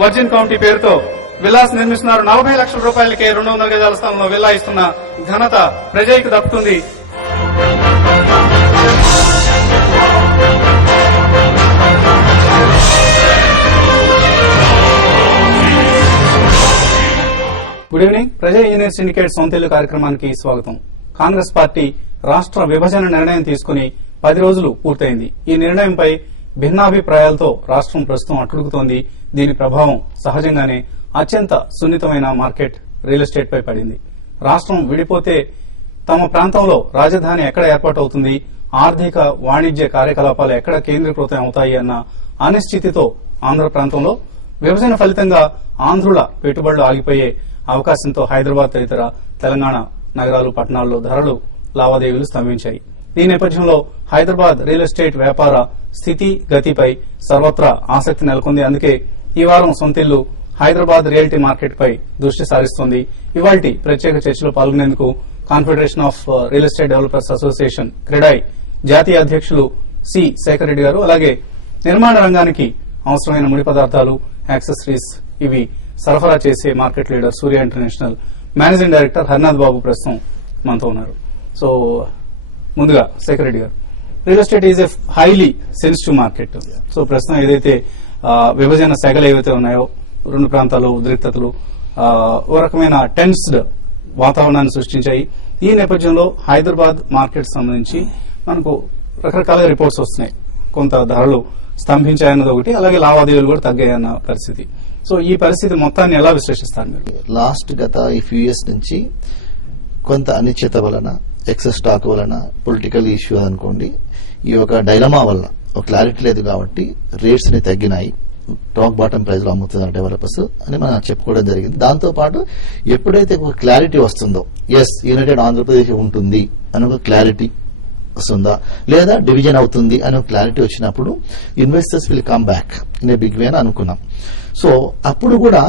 Virgin county పేరుతో villas నిర్మిస్తున్నారు. 40 లక్షల రూపాయలకే 200 గజాల స్థలంలో విల్లా ఇస్తున్న ఘనత ప్రజలకు దక్కుతుంది. Good evening. ప్రజా యూనియన్ సిండికేట్ సొంతిల్లు కార్యక్రమానికి స్వాగతం. కాంగ్రెస్ పార్టీ రాష్ట్ర విభజన నిర్ణయం తీసుకుని 10 రోజులు పూర్తయింది. ఈ నిర్ణయంపై భిన్నాభిప్రాయాలతో రాష్ట్రం ప్రస్తుతం అట్టుడుకుతోంది. దీని ప్రభావం సహజంగానే అత్యంత సున్నితమైన మార్కెట్ రియల్ ఎస్టేట్ పై పడింది. రాష్ట్రం విడిపోతే తమ ప్రాంతంలో రాజధాని ఎక్కడ ఏర్పాటవుతుంది, ఆర్థిక వాణిజ్య కార్యకలాపాలు ఎక్కడ కేంద్రీకృతం అవుతాయి అన్న అనిశ్చితితో ఆంధ్ర ప్రాంతంలో విభజన ఫలితంగా ఆంధ్రుల పెట్టుబడులు ఆగిపోయే అవకాశంతో హైదరాబాద్ తదితర తెలంగాణ నగరాలు పట్టణాల్లో ధరలు లావాదేవీలు స్తంభించాయి. ఈ నేపథ్యంలో హైదరాబాద్ రియల్ ఎస్టేట్ వ్యాపార స్థితి గతిపై సర్వత్రా ఆసక్తి నెలకొంది. అందుకే ఈ వారం సొంతిల్లు హైదరాబాద్ రియల్టీ మార్కెట్ పై దృష్టి సారిస్తోంది. ఇవాల్టి ప్రత్యేక చర్చలో పాల్గొనేందుకు confederation of real estate developers association CREDAI జాతీయ అధ్యక్షులు సి శేఖర్ రెడ్డి గారు, అలాగే నిర్మాణ రంగానికి అవసరమైన ముడి పదార్థాలు, యాక్సెసరీస్ ఇవి సరఫరా చేసే మార్కెట్ లీడర్ సూర్య ఇంటర్నేషనల్ మేనేజింగ్ డైరెక్టర్ హరినాథ్ బాబు ప్రస్తుతం మనతో ఉన్నారు. సో ముందుగా శేఖర్ రెడ్డి గారు, real estate is a highly sensitive market. So ప్రస్తుతం ఏదైతే విభజన సెగలు ఏవైతే ఉన్నాయో రెండు ప్రాంతాలు ఉద్రిక్తతలు ఓ రకమైన టెన్స్డ్ వాతావరణాన్ని సృష్టించాయి. ఈ నేపథ్యంలో హైదరాబాద్ మార్కెట్ సంబంధించి మనకు రకరకాల రిపోర్ట్స్ వస్తున్నాయి. కొంత ధరలు స్తంభించాయన్నది ఒకటి, అలాగే లావాదేవీలు కూడా తగ్గాయన్న పరిస్థితి. సో ఈ పరిస్థితి మొత్తాన్ని ఎలా విశ్లేషిస్తారు మీరు? గత ఈ ఫ్యూ ఇయర్స్ నుంచి కొంత అనిశ్చిత వలన, ఎక్సెస్ స్టాక్ వలన, పొలిటికల్ ఇష్యూ అనుకోండి, ఈ ఒక డైలమా వల్ల ఒక క్లారిటీ లేదు కాబట్టి రేట్స్ ని తగ్గినాయి. టాక్ బాటమ్ ప్రైస్ లో అమ్ముతున్నారు డెవలపర్స్ అని మనం చెప్పుకోవడం జరిగింది. దాంతో పాటు ఎప్పుడైతే ఒక క్లారిటీ వస్తుందో, ఎస్ యునైటెడ్ ఆంధ్రప్రదేశ్ ఉంటుంది అని ఒక క్లారిటీ వస్తుందా, లేదా డివిజన్ అవుతుంది అని ఒక క్లారిటీ వచ్చినప్పుడు investors will come back in a big way అని అనుకున్నాం. సో అప్పుడు కూడా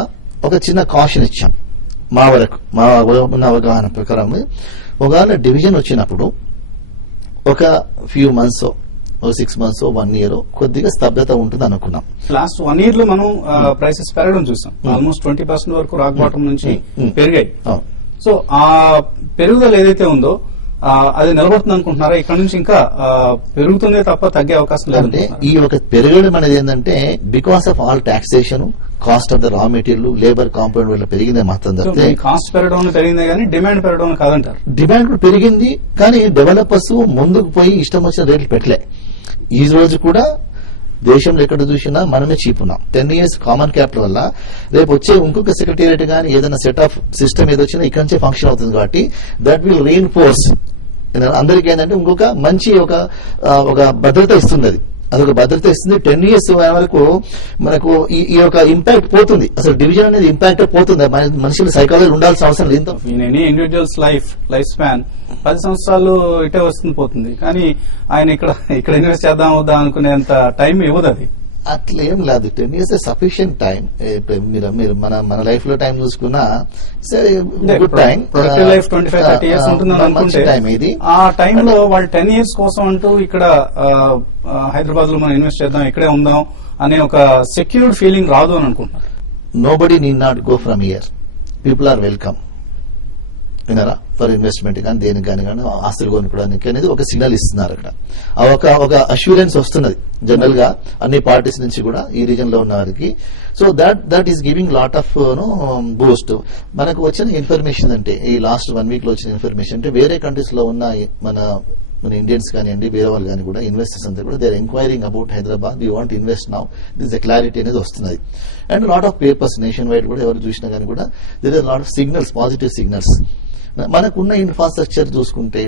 ఒక చిన్న కాషన్ ఇచ్చాం. మా ఉన్న అవగాహన ప్రకారం ఒకవేళ డివిజన్ వచ్చినప్పుడు ఒక ఫ్యూ మంత్స్, 6 months, 1 year కొద్దిగా స్తబ్దత ఉంటుంది అనుకున్నాం. లాస్ట్ 1 year లో మనం ప్రైసెస్ పెరగడం చూసాం. ఆల్మోస్ట్ 20% వరకు రాక్ బాటం నుంచి పెరిగాయి. సో ఆ పెరుగుదల ఏదైతే ఉందో అది నిలబడుతుంది అనుకుంటున్నారా? ఇక్కడ నుంచి ఇంకా పెరుగుతుందే తప్ప తగ్గే అవకాశం లేదంటే ఈ ఒక పెరగడం అనేది ఏంటంటే because of all taxation, cost of the raw material, labour compound వల్ల పెరిగిందే మాత్రం తప్పితే కాస్ట్ పెరగడం పెరిగిందే కానీ డిమాండ్ పెరగడం కాదంటారు. డిమాండ్ పెరిగింది కానీ డెవలపర్స్ ముందుకు పోయి ఇష్టం వచ్చిన రేట్లు పెట్టలే. ఈ రోజు కూడా దేశంలో ఎక్కడ చూసినా మనమే చీపున్నాం. 10 years కామన్ క్యాపిటల్ వల్ల రేపు వచ్చే ఇంకొక సెక్రటేరియట్ కానీ ఏదైనా సెట్ ఆఫ్ సిస్టమ్ ఏదో వచ్చినా ఇక్కడ నుంచే ఫంక్షన్ అవుతుంది కాబట్టి దట్ విల్ రీఇన్ఫోర్స్ అందరికీ ఏంటంటే ఇంకొక మంచి ఒక భద్రత ఇస్తుంది. అదొక భద్రత ఇస్తుంది. 10 years వరకు మనకు ఈ యొక్క ఇంపాక్ట్ పోతుంది. అసలు డివిజన్ అనేది ఇంపాక్ట్ పోతుంది. మనుషులు సైకాలజీ ఉండాల్సిన అవసరం లేదు. ఎనీ ఇండివిజువల్స్ లైఫ్ స్పాన్ 10 సంవత్సరాలు ఇటే వస్తుంది పోతుంది. కానీ ఆయన ఇక్కడ ఇన్వెస్ట్ చేద్దాం వద్దా అనుకునేంత టైం ఇవ్వదు. అది అట్లా ఏం లేదు. 10 years సఫిషియంట్ టైం. మీరు మన లైఫ్ లో టైం చూసుకున్నా good time. Productive life 25-30 years ఉంటుందని అనుకుంటే ఇది ఆ టైంలో వాళ్ళు 10 years కోసం అంటూ ఇక్కడ హైదరాబాద్ లో మనం ఇన్వెస్ట్ చేద్దాం, ఇక్కడే ఉందాం అనే ఒక సెక్యూర్డ్ ఫీలింగ్ రాదు అని అనుకుంటున్నారు. Nobody need not go from here. People are welcome వినరా ఫర్ ఇన్వెస్ట్మెంట్ కానీ దేనికి కానీ ఆస్తులు కొనుక్కోవడానికి అనేది ఒక సిగ్నల్ ఇస్తున్నారు. అక్కడ ఒక అష్యూరెన్స్ వస్తున్నది జనరల్ గా అన్ని పార్టీస్ నుంచి కూడా ఈ రీజన్ లో ఉన్న వారికి. So that is giving lot of Boost. మనకు వచ్చిన ఇన్ఫర్మేషన్ అంటే ఈ లాస్ట్ 1 week లో వచ్చిన ఇన్ఫర్మేషన్ అంటే వేరే కంట్రీస్ లో ఉన్న మన ఇండియన్స్ కానివ్వండి, వేరే వాళ్ళు కానీ కూడా ఇన్వెస్టర్స్ అంతా కూడా they are enquiring about Hyderabad, we want invest now, this a clarity అనేది వస్తున్నది. And lot of papers nationwide కూడా ఎవరు చూసినా కానీ కూడా there are lot of signals, positive signals. మనకున్న ఇన్ఫ్రాస్ట్రక్చర్ చూసుకుంటే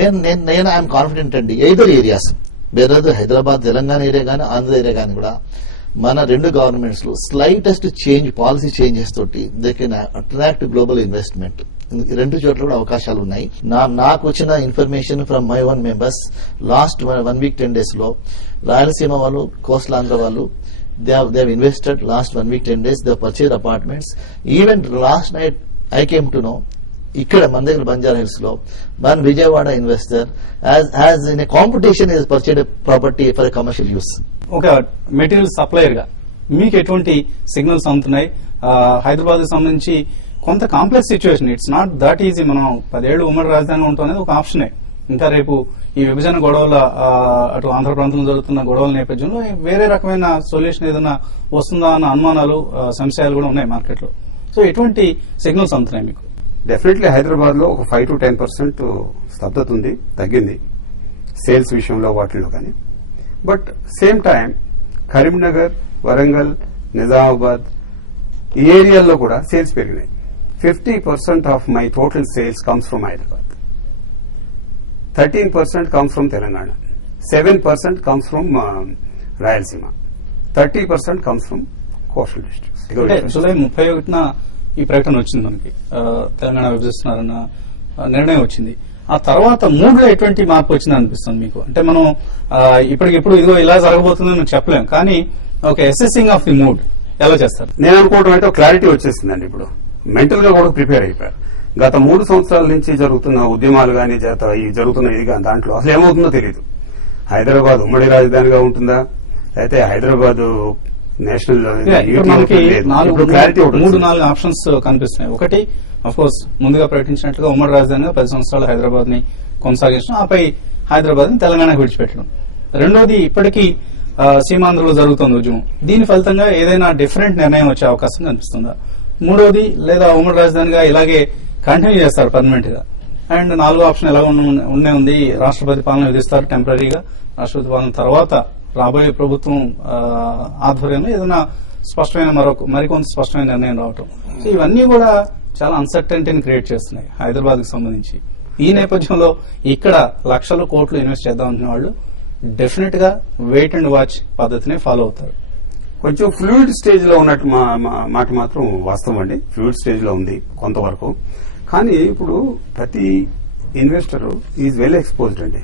నేను ఐఎమ్ కాన్ఫిడెంట్ అండి. ఎయిదర్ ఏరియాస్ వేరే హైదరాబాద్ తెలంగాణ ఏరియా కానీ ఆంధ్ర ఏరియా కానీ కూడా మన రెండు గవర్నమెంట్స్ లో స్లైటెస్ట్ చేంజ్, పాలసీ చేంజెస్ తోటి they can attract global investment. రెండు చోట్ల కూడా అవకాశాలు ఉన్నాయి. నాకు వచ్చిన information from my own members last 1 week 10 days లో రాయలసీమ వాళ్ళు, కోస్టల్ ఆంధ్ర వాళ్ళు they have invested last 1 week 10 days. They have purchased apartments. Even last night I came to know ఇక్కడ మన దగ్గర బంజారా హిల్స్ లో one Vijayawada investor has in a competition is purchased a property for a commercial use. ఒక material supplier గా మీకు ఎటువంటి signals అందుతున్నాయి? హైదరాబాద్ కి సంబంధించి కొంత complex situation, it's not that easy. మనం 10 ఏళ్లు ఉమ్మడి రాజధాని ఉంటుంది అనేది ఒక ఆప్షనే. ఇంకా రేపు ఈ విభజన గొడవల అటు ఆంధ్ర ప్రాంతంలో జరుగుతున్న గొడవల నేపథ్యంలో వేరే రకమైన సొల్యూషన్ ఏదైనా వస్తుందా అన్న అనుమానాలు, సంశయాలు కూడా ఉన్నాయి మార్కెట్ లో. సో ఎటువంటి సిగ్నల్స్ అందుతున్నాయి మీకు? డెఫినెట్లీ హైదరాబాద్ లో ఒక 5 to 10% స్తబ్దత ఉంది, తగ్గింది సేల్స్ విషయంలో వాటిల్లో కానీ. But same time Karimnagar, Warangal, Nizamabad ఈ ఏరియాల్లో కూడా సేల్స్ పెరిగినాయి. 50% of my total sales comes from Hyderabad, 13% comes from Telangana, 7% comes from Rayalaseema, 30% comes from coastal districts. July 31న ఈ ప్రకటన వచ్చింది మనకి, తెలంగాణ విభజిస్తున్నారన్న నిర్ణయం వచ్చింది. ఆ తర్వాత 3లో ఎటువంటి మార్పు వచ్చింది అనిపిస్తుంది మీకు? అంటే మనం ఇప్పటికిప్పుడు ఇదిగో ఇలా జరగబోతుందని మనం చెప్పలేం, కానీ ఒక అసెసింగ్ ఆఫ్ ది మూడ్ ఎలా చేస్తారు? నేను అనుకోవడం అయితే క్లారిటీ వచ్చేసిందండి. ఇప్పుడు మెంటల్ గా కూడా ప్రిపేర్ అయిపోయారు. గత 3 సంవత్సరాల నుంచి జరుగుతున్న ఉద్యమాలు కానీ జరుగుతున్న ఇది కానీ దాంట్లో అసలు ఏమవుతుందో తెలియదు. హైదరాబాద్ ఉమ్మడి రాజధానిగా ఉంటుందా, అయితే హైదరాబాద్ నేషనల్ మనకి క్లారిటీ 3-4 ఆప్షన్స్ కనిపిస్తున్నాయి. ఒకటి అఫ్ కోర్స్ ముందుగా ప్రకటించినట్లుగా ఉమ్మడి రాజధానిగా 10 సంవత్సరాలు హైదరాబాద్ ని కొనసాగించడం, ఆపై హైదరాబాద్ ని తెలంగాణకు విడిచిపెట్టడం. రెండోది ఇప్పటికీ సీమాంధ్రలో జరుగుతున్న ఉద్యమం, దీని ఫలితంగా ఏదైనా డిఫరెంట్ నిర్ణయం వచ్చే అవకాశం కనిపిస్తుందా? మూడోది లేదా ఉమ్మడి రాజధానిగా ఇలాగే కంటిన్యూ చేస్తారు పర్మనెంట్ గా. అండ్ 4వ ఆప్షన్ ఎలా ఉండే ఉంది, రాష్ట్రపతి పాలన విధిస్తారు టెంపరీగా. రాష్ట్రపతి పాలన తర్వాత రాబోయే ప్రభుత్వం ఆధ్వర్యంలో ఏదైనా స్పష్టమైన మరికొంత స్పష్టమైన నిర్ణయం రావటం. సో ఇవన్నీ కూడా చాలా అన్సర్టనిటీని క్రియేట్ చేస్తున్నాయి హైదరాబాద్ కి సంబంధించి. ఈ నేపథ్యంలో ఇక్కడ లక్షల కోట్లు ఇన్వెస్ట్ చేద్దాం అనుకునే వాళ్ళు డెఫినెట్ గా వెయిట్ అండ్ వాచ్ పద్ధతిని ఫాలో అవుతారు. కొంచెం ఫ్లూయిడ్ స్టేజ్ లో ఉన్నట్టు మాట మాత్రం వాస్తవం అండి. ఫ్లూయిడ్ స్టేజ్ లో ఉంది కొంతవరకు. కానీ ఇప్పుడు ప్రతి ఇన్వెస్టర్ ఈజ్ వెల్ ఎక్స్పోజ్డ్ అండి,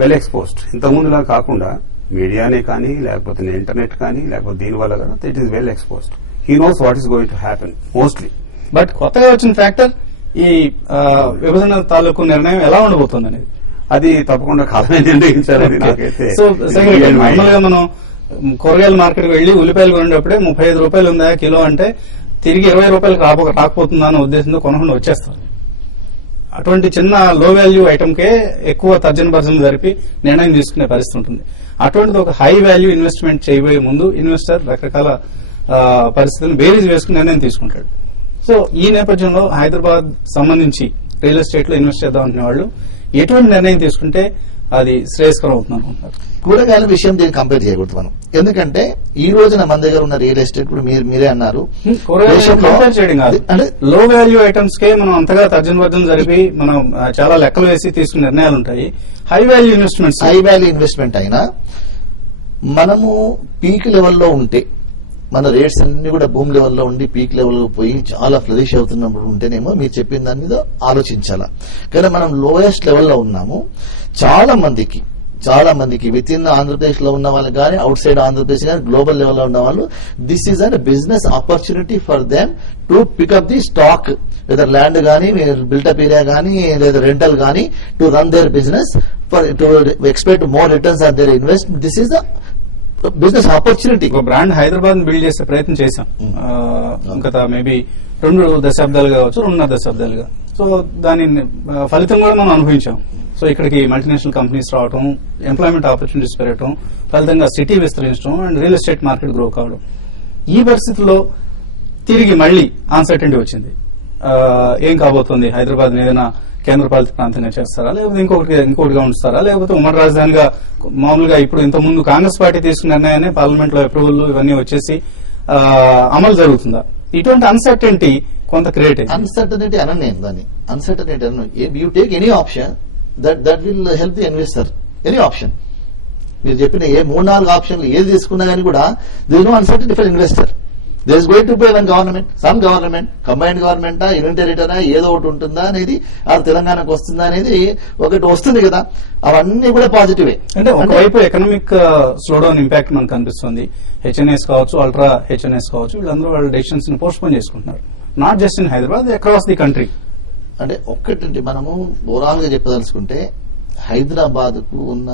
వెల్ ఎక్స్పోజ్డ్. ఇంతకుముందులా కాకుండా మీడియానే కానీ, లేకపోతే ఇంటర్నెట్ కానీ, లేకపోతే దీనివల్ల కూడా it is well exposed. He knows what is going to happen mostly. But కొత్తగా వచ్చిన ఫ్యాక్టర్ ఈ విభజన తాలూకు నిర్ణయం ఎలా ఉండబోతుంది అనేది అది తప్పకుండా కాలమే నిర్ణయించాలని నాకైతే. సో మామూలుగా మనం కూరగాయల మార్కెట్ కి వెళ్లి ఉల్లిపాయలు కొనేటప్పుడే 35 రూపాయలు ఉందా కిలో అంటే తిరిగి 20 రూపాయలకు రాకపోతుందా అన్న ఉద్దేశంతో కొనకుండా వచ్చేస్తారు. అటువంటి చిన్న లో వాల్యూ ఐటమ్ కే ఎక్కువ తర్జన భర్జన జరిపి నిర్ణయం తీసుకునే పరిస్థితి ఉంటుంది. అటువంటిది ఒక హై వాల్యూ ఇన్వెస్ట్మెంట్ చేయబోయే ముందు ఇన్వెస్టర్ రకరకాల పరిస్థితులను బేరీజ్ వేసుకుని నిర్ణయం తీసుకుంటాడు. సో ఈ నేపథ్యంలో హైదరాబాద్ సంబంధించి రియల్ ఎస్టేట్ లో ఇన్వెస్ట్ చేద్దాం అనుకునే వాళ్ళు ఎటువంటి నిర్ణయం తీసుకుంటే అది శ్రేయస్కరం అవుతుంది అనుకుంటారు? కూరగాయల విషయం దీన్ని కంపేర్ చేయకూడదు మనం. ఎందుకంటే ఈ రోజున మన దగ్గర ఉన్న రియల్ ఎస్టేట్ కూడా మీరే అన్నారు, కంపేర్ చేయడం కాదు, అంటే లో వాల్యూ ఐటమ్స్ కే మనం అంతగా తర్జన భర్జన జరిపి మనం చాలా లెక్కలు వేసి తీసుకునే నిర్ణయాలు ఉంటాయి. హై వాల్యూ ఇన్వెస్ట్మెంట్ అయినా మనము పీక్ లెవెల్లో ఉంటే, మన రేట్స్ అన్ని కూడా భూమి లెవెల్లో ఉండి పీక్ లెవెల్ పోయి చాలా ఫ్లరిష్ అవుతున్నప్పుడు ఉంటేనేమో మీరు చెప్పిన దాని మీద ఆలోచించాలా. కానీ మనం లోయెస్ట్ లెవెల్లో ఉన్నాము. చాలా మందికి విత్ ఇన్ ఆంధ్రప్రదేశ్ లో ఉన్న వాళ్ళు కానీ, అవుట్ సైడ్ ఆంధ్రప్రదేశ్ కానీ, గ్లోబల్ లెవెల్లో ఉన్న వాళ్ళు, this is an business opportunity for them to pick up the stock, whether land కానీ, బిల్టప్ ఏరియా కానీ, లేదా రెంటల్ కానీ, to run their business for to expect more returns on their investment. This is business opportunity. ఒక brand Hyderabad build చేసే ప్రయత్నం చేశాం గత maybe 2 దశాబ్దాలు కావచ్చు, 2.5 దశాబ్దాలుగా. సో దాని ఫలితం కూడా మనం అనుభవించాం. సో ఇక్కడికి మల్టీనేషనల్ కంపెనీస్ రావడం, ఎంప్లాయ్మెంట్ ఆపర్చునిటీస్ పెరగడం, ఫలితంగా సిటీ విస్తరించడం and real estate market grow కావడం. ఈ పరిస్థితుల్లో తిరిగి మళ్లీ అన్సర్టనిటీ వచ్చింది. ఏం కాబోతుంది? హైదరాబాద్ ఏదైనా కేంద్రపాలిత ప్రాంతంగా చేస్తారా, లేకపోతే ఇంకొకటిగా ఉంచుతారా, లేకపోతే ఉమ్మడి రాజధానిగా మామూలుగా ఇప్పుడు ఇంతకుముందు కాంగ్రెస్ పార్టీ తీసుకున్న నిర్ణయాన్ని పార్లమెంట్ లో అప్రూవల్ ఇవన్నీ వచ్చేసి అమలు జరుగుతుందా? ఇటువంటి అన్సర్టనిటీ కొంత క్రియేట్ అయింది. అన్సర్టనిటీ అనను నేను దాన్ని, అన్సర్టనిటీ అనను. You take any option that will help the investor. Any option మీరు చెప్పిన 3-4 ఆప్షన్లు ఏది తీసుకున్నా కానీ కూడా there is no uncertainty for investor. There is going to be one government, some government, combined గవర్నమెంటా, యూనియన్ టెరిటరీనా, ఏదో ఒకటి ఉంటుందా అనేది, అది తెలంగాణకు వస్తుందా అనేది ఒకటి వస్తుంది కదా. అవన్నీ కూడా పాజిటివే. అంటే ఒకవైపు ఎకనామిక్ స్లోడౌన్ ఇంపాక్ట్ మనకు కనిపిస్తుంది. హెచ్ఎన్ఎస్ కావచ్చు, అల్ట్రా హెచ్ఎన్ఎస్ కావచ్చు, వీళ్ళందరూ వాళ్ళ డెసిషన్స్ ని పోస్ట్పోన్ చేసుకుంటున్నారు. Not just in Hyderabad, across the country. అంటే ఒక్కటి మనము ఓవరాల్ గా చెప్పదలుచుకుంటే, హైదరాబాద్ కు ఉన్న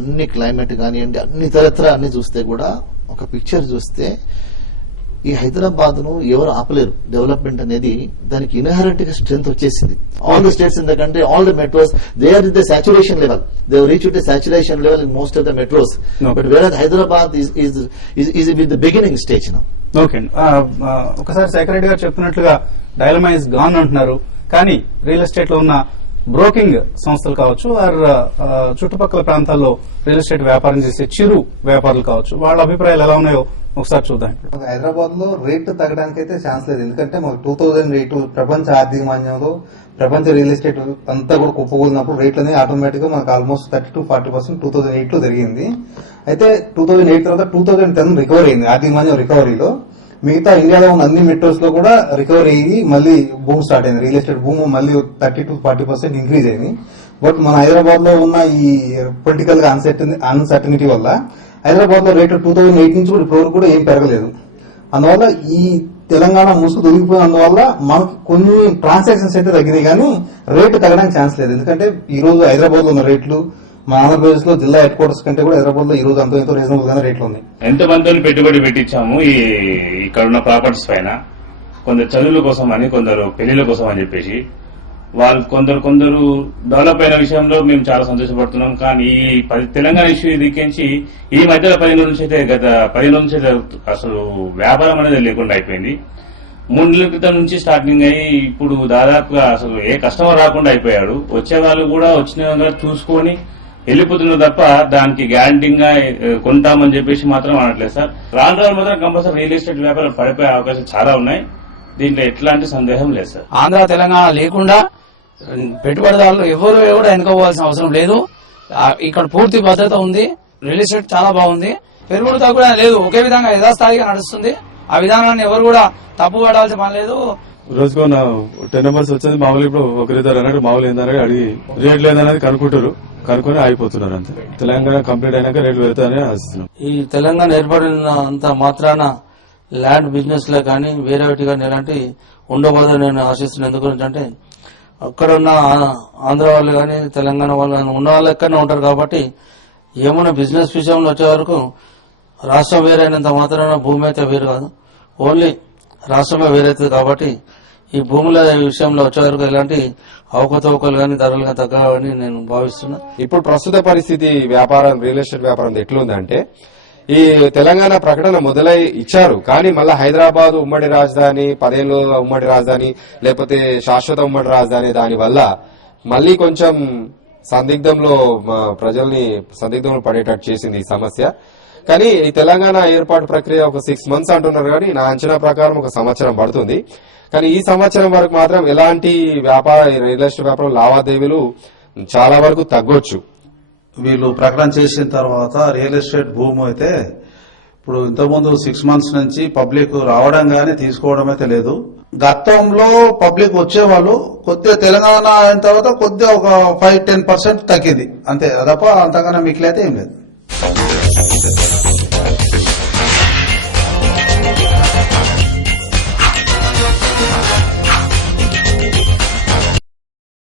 అన్ని క్లైమేట్ కానివ్వండి, అన్ని ఇతరత్ర అన్ని చూస్తే కూడా ఒక పిక్చర్ చూస్తే ఈ హైదరాబాద్ ను ఎవరు ఆపలేరు. డెవలప్మెంట్ అనేది దానికి ఇన్హరెంట్ గా స్ట్రెంత్ వచ్చేసింది. All the states in the country, all the metros, they are in the saturation level. They reach the saturation level in most of the metros. But where Hyderabad is with the beginning stage now. Okay, ఒకసారి శేఖర్ రెడ్డి గారు చెప్తున్నట్లుగా డైలమైజ్ gone అంటున్నారు. కానీ real estate లో ఉన్న broking సంస్థలు కావచ్చు, are చుట్టుపక్కల ప్రాంతాల్లో రియల్ ఎస్టేట్ వ్యాపారం చేసే చిరు వ్యాపారులు కావచ్చు, వాళ్ళ అభిప్రాయాలు ఎలా ఉన్నాయో ఒకసారి చూద్దాం. హైదరాబాద్ లో రేటు తగ్గడానికి అయితే ఛాన్స్ లేదు. ఎందుకంటే మాకు 2008 ప్రపంచ ఆర్థిక మాన్యంలో ప్రపంచ రియల్ ఎస్టేట్ అంతా కూడా కుప్పకూలినప్పుడు రేట్లు అనేవి ఆటోమేటిక్ గా మనకు ఆల్మోస్ట్ 30-40% 2008 లో జరిగింది. అయితే 2008 తర్వాత 2010 రికవరీ అయింది. ఆర్థిక మాన్యం రికవరీలో మిగతా ఇండియాలో ఉన్న అన్ని మెట్రోస్ లో కూడా రికవరీ అయ్యి మళ్ళీ బూమ్ స్టార్ట్ అయింది. రియల్ ఎస్టేట్ బూమ్ మళ్ళీ 30-40% ఇంక్రీజ్ అయింది. బట్ మన హైదరాబాద్ లో ఉన్న ఈ పొలిటికల్ గా అన్సర్టనిటీ వల్ల హైదరాబాద్ లో రేటు 2008 నుంచి కూడా ఇప్పుడు కూడా ఏం పెరగలేదు. అందువల్ల ఈ తెలంగాణ ముసుగు దొరికిపోయినందువల్ల మనకు కొన్ని ట్రాన్సాక్షన్స్ అయితే తగ్గినాయి, కానీ రేటు తగ్గడానికి ఛాన్స్ లేదు. ఎందుకంటే ఈ రోజు హైదరాబాద్ లో ఉన్న రేట్లు మన ఆంధ్రప్రదేశ్ లో జిల్లా హెడ్ క్వార్టర్స్ కంటే కూడా హైదరాబాద్ లో ఈ రోజు ఎంతో రీజనబుల్ గానే రేట్లు ఉన్నాయి. ఎంతమంది పెట్టుబడి పెట్టించాము ఇక్కడ ఉన్న ప్రాపర్టీస్ పైన, కొందరు చదువుల కోసం అని, కొందరు పెళ్లిల కోసం అని చెప్పేసి వాళ్ళు కొందరు డెవలప్ అయిన విషయంలో మేము చాలా సంతోషపడుతున్నాం. కానీ ఈ తెలంగాణ ఇష్యూ దిక్కించి ఈ మధ్యలో 10 రోజుల నుంచి అయితే గత 10 రోజుల నుంచి అసలు వ్యాపారం అనేది లేకుండా అయిపోయింది. 3 నెలల క్రితం నుంచి స్టార్టింగ్ అయ్యి ఇప్పుడు దాదాపుగా అసలు ఏ కస్టమర్ రాకుండా అయిపోయాడు. వచ్చే వాళ్ళు కూడా వచ్చిన చూసుకొని వెళ్ళిపోతున్నారు తప్ప దానికి గ్యారంటీగా కొంటామని చెప్పేసి మాత్రం అనట్లేదు సార్. రాను రాను మాత్రం కంపల్సరీ రియల్ ఎస్టేట్ వ్యాపారం పడిపోయే అవకాశాలు చాలా ఉన్నాయి. దీంట్లో ఎట్లాంటి సందేహం లేదు సార్. ఆంధ్ర తెలంగాణ లేకుండా పెట్టుబడిదారులు ఎవరు కూడా వెనుకోవాల్సిన అవసరం లేదు. ఇక్కడ పూర్తి భద్రత ఉంది. రియల్ ఎస్టేట్ చాలా బాగుంది. పెరుగుడు తగ్గుడా లేదు. ఒకే విధంగా యథాస్థాయిగా నడుస్తుంది. ఆ విధానాన్ని ఎవరు కూడా తప్పు పడాల్సిన పని లేదు. రోజుకో 10 నెంబర్స్ వచ్చేది మామూలు. ఇప్పుడు ఒకరిద్దరు అన్నట్టు మామూలు ఏందన్నది అడిగి రేట్లు ఏందన్నది కనుక్కుంటారు, కనుక్కొని అయిపోతున్నారు అంతే. తెలంగాణ కంప్లీట్ అయినాక రేట్లు పెడతారని ఆశిస్తున్నాం. ఈ తెలంగాణ ఏర్పడినంత మాత్రాన ల్యాండ్ బిజినెస్ లో కానీ వేరే వాటి కానీ ఎలాంటి ఉండబోదని నేను ఆశిస్తున్నాను. ఎందుకంటే అక్కడ ఉన్న ఆంధ్ర వాళ్ళు కానీ తెలంగాణ వాళ్ళు కానీ ఉన్న వాళ్ళు ఎక్కడనే ఉంటారు. కాబట్టి ఏమన్నా బిజినెస్ విషయంలో వచ్చే వరకు రాష్ట్రం వేరైనంత మాత్రాన భూమి అయితే వేరు కాదు, ఓన్లీ రాష్ట్రమే వేరైతుంది. కాబట్టి ఈ భూముల విషయంలో వచ్చే వరకు ఎలాంటి అవకతవకలు కానీ ధరలు కానీ తగ్గవని నేను భావిస్తున్నా. ఇప్పుడు ప్రస్తుత పరిస్థితి వ్యాపారం, రియల్ ఎస్టేట్ వ్యాపారం ఎట్లుందంటే, ఈ తెలంగాణ ప్రకటన మొదలై ఇచ్చారు, కానీ మళ్ళా హైదరాబాద్ ఉమ్మడి రాజధాని, 10 ఏళ్ళు ఉమ్మడి రాజధాని, లేకపోతే శాశ్వత ఉమ్మడి రాజధాని, దాని వల్ల మళ్లీ కొంచెం సందిగ్ధంలో ప్రజల్ని సందిగ్ధంలో పడేటట్టు చేసింది ఈ సమస్య. కానీ ఈ తెలంగాణ ఏర్పాటు ప్రక్రియ ఒక 6 months అంటున్నారు, కానీ నా అంచనా ప్రకారం 1 సంవత్సరం పడుతుంది. కానీ ఈ సంవత్సరం వరకు మాత్రం ఎలాంటి రియల్ ఎస్టేట్ వ్యాపారం లావాదేవీలు చాలా వరకు తగ్గొచ్చు. వీళ్ళు ప్రకటన చేసిన తర్వాత రియల్ ఎస్టేట్ భూమి అయితే ఇప్పుడు ఇంతకుముందు 6 months నుంచి పబ్లిక్ రావడం గానీ తీసుకోవడం అయితే లేదు. గతంలో పబ్లిక్ వచ్చేవాళ్ళు కొద్దిగా తెలంగాణ అయిన తర్వాత కొద్దిగా ఒక 5-10% తగ్గింది అంతే, తప్ప అంతకన్నా మిగిలితే ఏం లేదు.